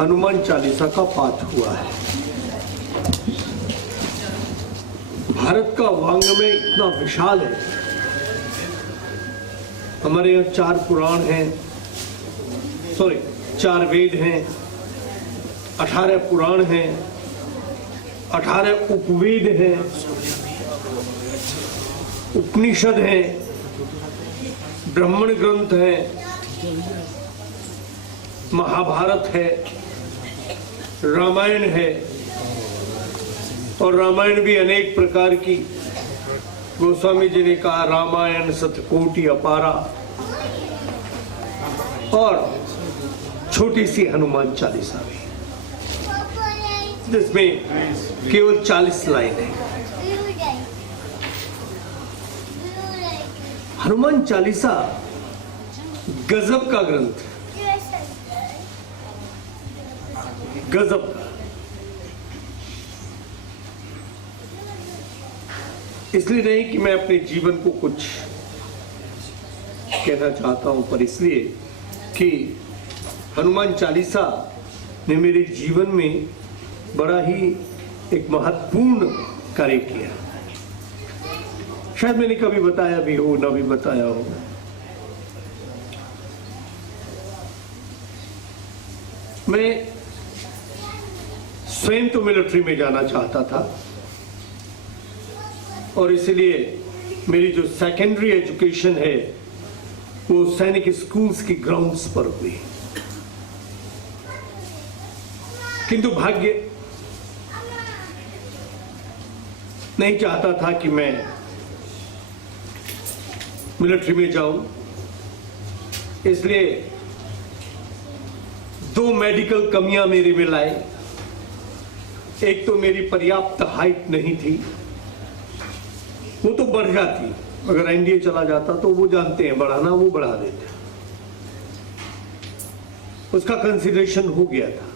हनुमान चालीसा का पाठ हुआ है। भारत का वाङ्मय इतना विशाल है। हमारे यहाँ 4 पुराण हैं, 4 वेद हैं, 18 पुराण हैं, 18 उपवेद हैं, उपनिषद हैं, ब्राह्मण ग्रंथ है, महाभारत है, रामायण है, और रामायण भी अनेक प्रकार की। गोस्वामी जी ने कहा रामायण सतकोटि अपारा, और छोटी सी हनुमान चालीसा भी, जिसमें केवल 40 लाइन है। हनुमान चालीसा गजब का ग्रंथ, गजब का। इसलिए नहीं कि मैं अपने जीवन को कुछ कहना चाहता हूं, पर इसलिए कि हनुमान चालीसा ने मेरे जीवन में बड़ा ही एक महत्वपूर्ण कार्य किया। शायद मैंने कभी बताया भी हो, ना भी बताया हो। मैं स्वयं तो मिलिट्री में जाना चाहता था, और इसलिए मेरी जो सेकेंडरी एजुकेशन है वो सैनिक स्कूल्स की ग्राउंड्स पर हुई। किंतु भाग्य नहीं चाहता था कि मैं मिलिट्री में जाऊं, इसलिए 2 मेडिकल कमियां मेरे में लाए। एक तो मेरी पर्याप्त हाइट नहीं थी, वो तो बढ़ जाती, अगर एनडीए चला जाता तो वो जानते हैं बढ़ाना, वो बढ़ा देते, उसका कंसिडरेशन हो गया था।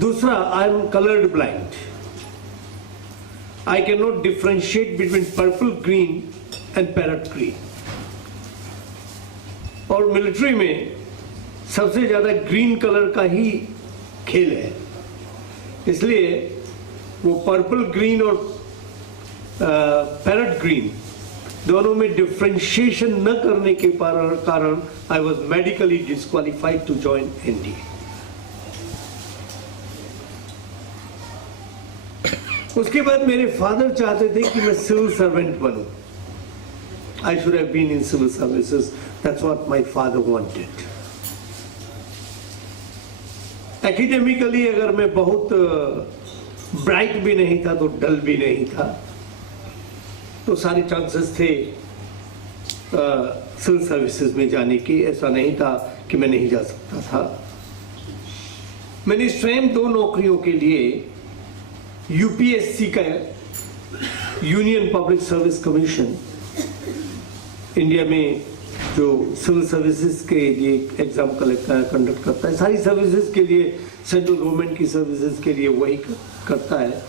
दूसरा, I am coloured blind, I can not differentiate between purple green and parrot green. और मिलिट्री में सबसे ज्यादा ग्रीन कलर का ही खेल है, इसलिए वो पर्पल ग्रीन और पैरेट ग्रीन दोनों में डिफरेंशिएशन न करने के कारण I was medically disqualified to join NDA. उसके बाद मेरे फादर चाहते थे कि मैं सिविल सर्वेंट बनूं। I should have been in civil services. That's what my father wanted. Academically अगर मैं बहुत ब्राइट भी नहीं था तो डल भी नहीं था, तो सारे चांसेस थे सिविल सर्विसेज में जाने की। ऐसा नहीं था कि मैं नहीं जा सकता था। मैंने स्वयं 2 नौकरियों के लिए यूपीएससी का, union public service commission, India में जो सिविल सर्विसेज के लिए एग्जाम कंडक्ट करता है, सारी सर्विसेज के लिए, सेंट्रल गवर्नमेंट की सर्विसेज के लिए वही करता है।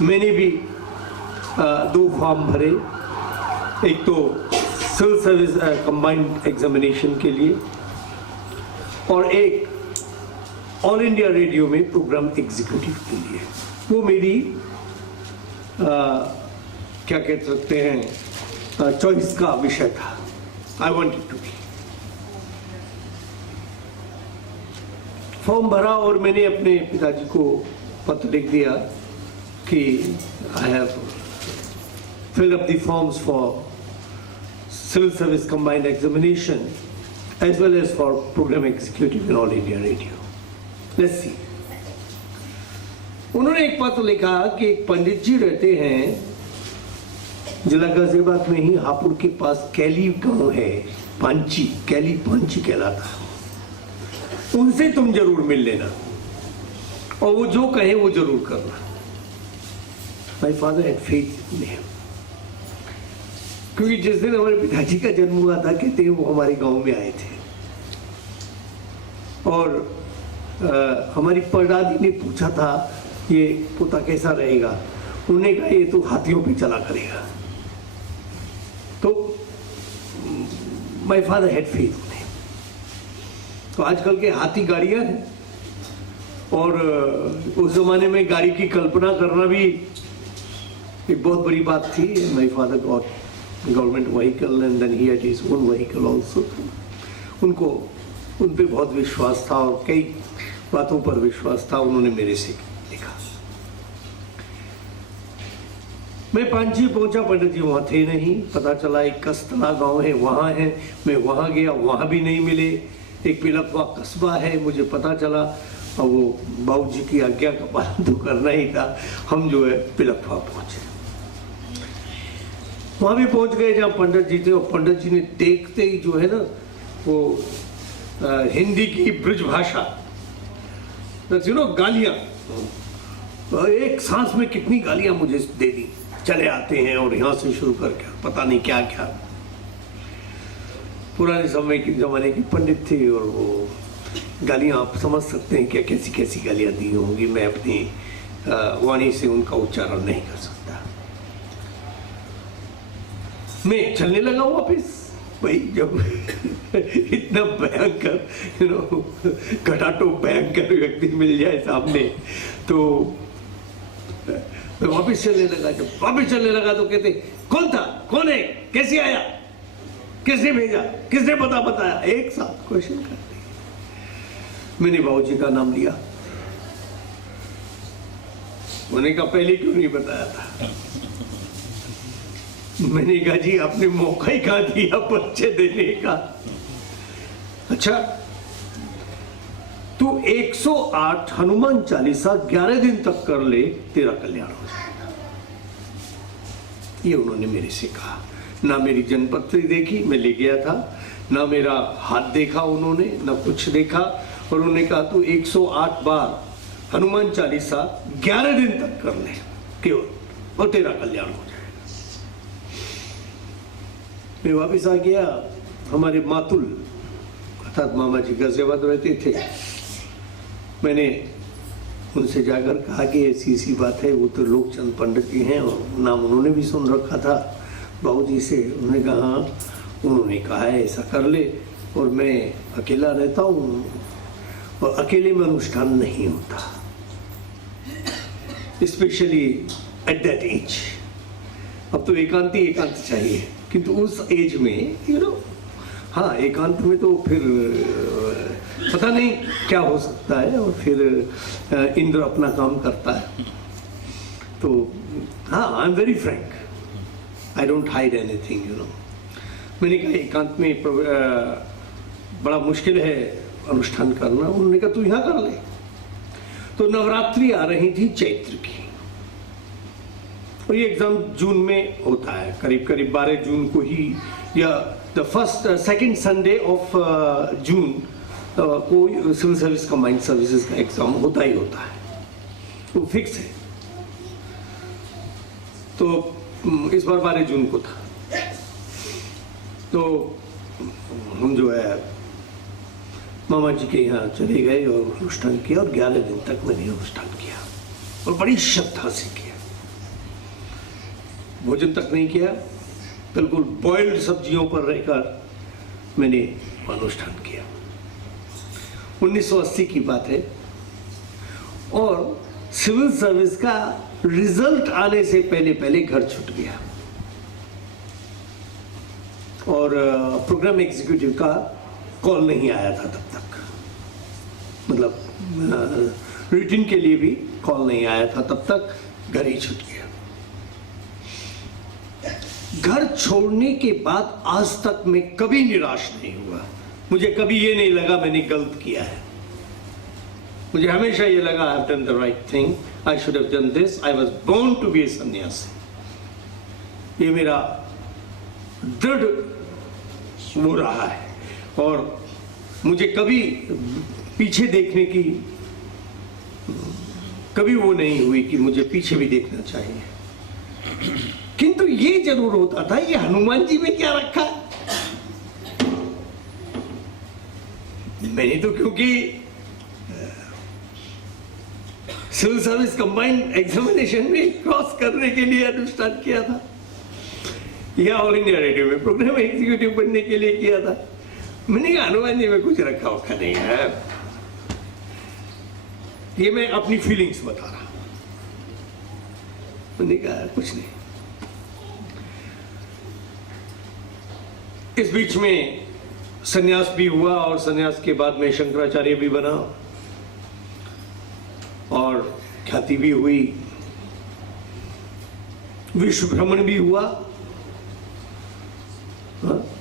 मैंने भी 2 फॉर्म भरे, एक तो सिविल सर्विस कंबाइंड एग्जामिनेशन के लिए, और एक ऑल इंडिया रेडियो में प्रोग्राम एग्जीक्यूटिव के लिए। वो मेरी क्या कह सकते हैं, चॉइस का विषय था। I wanted to be. Form भरा और मैंने अपने पिताजी को पत्र लिख दिया कि I have filled up the forms for civil service combined examination as well as for programme executive in All India Radio. Let's see. उन्होंने एक पत्र लिखा कि एक पंडित जी रहते हैं जिला गाजियाबाद में ही, हापुड़ के पास कैली गांव है, पांची, कैली पांची कहलाता, उनसे तुम जरूर मिल लेना और वो जो कहे वो जरूर करना। My father had faith in him, क्योंकि जिस दिन हमारे पिताजी का जन्म हुआ था, कहते हैं वो हमारे गांव में आए थे, और हमारी परदादी ने पूछा था ये पोता कैसा रहेगा। उन्होंने कहा ये तो हाथियों पे चला करेगा। तो my father had faith in him. तो आजकल के हाथी गाड़ियां हैं, और उस जमाने में गाड़ी की कल्पना करना भी एक बहुत बड़ी बात थी। My father got government vehicle and then he had his own vehicle also. उनको उन पे बहुत विश्वास था और कई बातों पर विश्वास था, उन्होंने मेरे से लिखा। मैं पांची पहुंचा, पंडित जी वहां थे नहीं। पता चला एक कस्तला गांव है, वहां है। मैं वहां गया, वहां भी नहीं मिले। एक पिलखवा कस्बा है, मुझे पता चला। और वो बाबूजी की आज्ञा का पालन तो करना ही था। हम जो है पिलखवा पहुंचे। वहां भी पहुंच गए जहाँ पंडित जी थे, और पंडित जी ने देखते ही जो है ना वो हिंदी की ब्रज भाषा, गालियां, एक सांस में कितनी गालियां मुझे दे दी। चले आते हैं और यहाँ से शुरू करके पता नहीं क्या क्या। पुराने समय के जमाने के पंडित थे और वो गालियां आप समझ सकते हैं क्या कैसी कैसी गालियां दी होंगी। मैं अपनी वाणी से उनका उच्चारण नहीं कर सकता। मैं चलने लगा वापिस। भाई जब इतना भयंकर घटाटो भयंकर व्यक्ति मिल जाए सामने, तो मैं वापिस चलने लगा। जब वापिस चलने लगा तो कहते कौन था, कौन है, कैसे आया, किसने भेजा, किसने बताया, एक साथ क्वेश्चन करते। मैंने बाबूजी का नाम लिया। उन्होंने कहा पहले क्यों नहीं बताया था। मैंने कहा जी आपने मौका ही कहा दिया परिचय देने का। अच्छा, तू 108 हनुमान चालीसा 11 दिन तक कर ले, तेरा कल्याण हो जाएगा। ये उन्होंने मेरे से कहा। ना मेरी जन्मपत्री देखी, मैं ले गया था, ना मेरा हाथ देखा उन्होंने, ना कुछ देखा। और उन्होंने कहा तू 108 बार हनुमान चालीसा 11 दिन तक कर ले केवल, और तेरा कल्याण हो जाएगा। मैं वापिस आ गया। हमारे मातुल अर्थात मामा जी गाजियाबाद रहते थे। मैंने उनसे जाकर कहा कि ऐसी ऐसी बात है। वो तो लोकचंद पंडित जी हैं और नाम उन्होंने भी सुन रखा था बाबूजी से। उन्होंने कहा हाँ, उन्होंने कहा है ऐसा कर ले। और मैं अकेला रहता हूँ और अकेले में अनुष्ठान नहीं होता, स्पेशली एट दैट एज। अब तो एकांत चाहिए, किंतु उस एज में हाँ एकांत में तो फिर पता नहीं क्या हो सकता है। और फिर इंद्र अपना काम करता है। तो हाँ, I am very Frank, I don't hide anything. मैंने कहा एकांत में बड़ा मुश्किल है अनुष्ठान करना। उन्होंने कहा तू यहाँ कर ले। तो नवरात्रि आ रही थी चैत्र की, और ये एग्जाम जून में होता है, करीब करीब 12 जून को ही, या the second Sunday of June को सिविल सर्विस कंबाइंड सर्विसेज का एग्जाम होता ही होता है, वो फिक्स है। तो इस बार 12 जून को था। तो हम जो है मामा जी के यहाँ चले गए और अनुष्ठान किया, और 11 दिन तक मैंने अनुष्ठान किया और बड़ी श्रद्धा से किया। भोजन तक नहीं किया, बिल्कुल बॉइल्ड सब्जियों पर रहकर मैंने अनुष्ठान किया। 1980 की बात है, और सिविल सर्विस का रिजल्ट आने से पहले पहले घर छूट गया। और प्रोग्राम एग्जीक्यूटिव का कॉल नहीं आया था तब तक, मतलब रिटन के लिए भी कॉल नहीं आया था तब तक, घर ही छूट गया। घर छोड़ने के बाद आज तक मैं कभी निराश नहीं हुआ। मुझे कभी ये नहीं लगा मैंने गलत किया है। मुझे हमेशा ये लगा I have done the right thing, I should have done this, I was born to be a sanyasi. ये मेरा दृढ़ वो रहा है, और मुझे कभी पीछे देखने की कभी वो नहीं हुई कि मुझे पीछे भी देखना चाहिए। किंतु ये जरूर होता था, ये हनुमान जी में क्या रखा है। मैंने तो क्योंकि सिविल सर्विस कंबाइंड एग्जामिनेशन में क्रॉस करने के लिए अनुष्ठान किया था, या ऑल इंडिया रेडियो में प्रोग्राम एग्जीक्यूटिव बनने के लिए किया था। मैंने हनुमान जी में कुछ रखा वखा नहीं है। ये मैं अपनी फीलिंग्स बता रहा हूं। मैंने कहा कुछ नहीं। इस बीच में सन्यास भी हुआ और सन्यास के बाद में शंकराचार्य भी बना और ख्याति भी हुई, विश्व भ्रमण भी हुआ। हाँ?